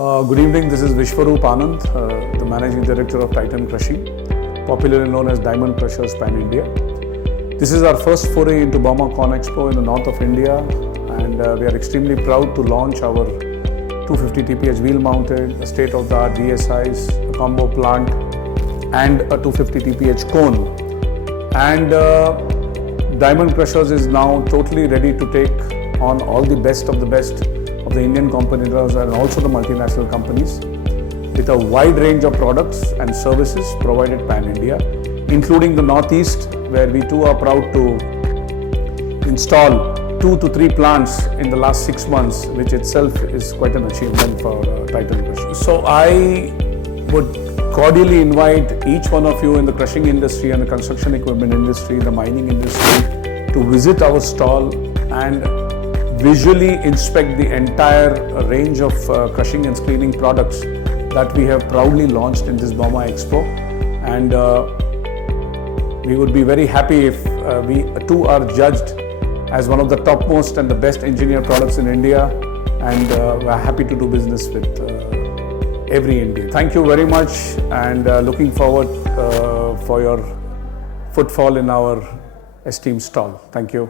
Good evening, this is Vishwaroop Anand, the Managing Director of Titan Crushing, popularly known as Diamond Crushers Pan India. This is our first foray into Burma Corn Expo in the north of India, and we are extremely proud to launch our 250 TPH wheel mounted, state-of-the-art DSIs, a combo plant and a 250 TPH cone. And Diamond Crushers is now totally ready to take on all the best of the Indian competitors and also the multinational companies with a wide range of products and services provided pan-India, including the Northeast, where we too are proud to install 2 to 3 plants in the last 6 months, which itself is quite an achievement for Titan Crushing. So I would cordially invite each one of you in the crushing industry and the construction equipment industry, the mining industry, to visit our stall and visually inspect the entire range of crushing and screening products that we have proudly launched in this Burma Expo. And we would be very happy if we too are judged as one of the topmost and the best engineered products in India, and we are happy to do business with every Indian. Thank you very much, and looking forward for your footfall in our esteemed stall. Thank you.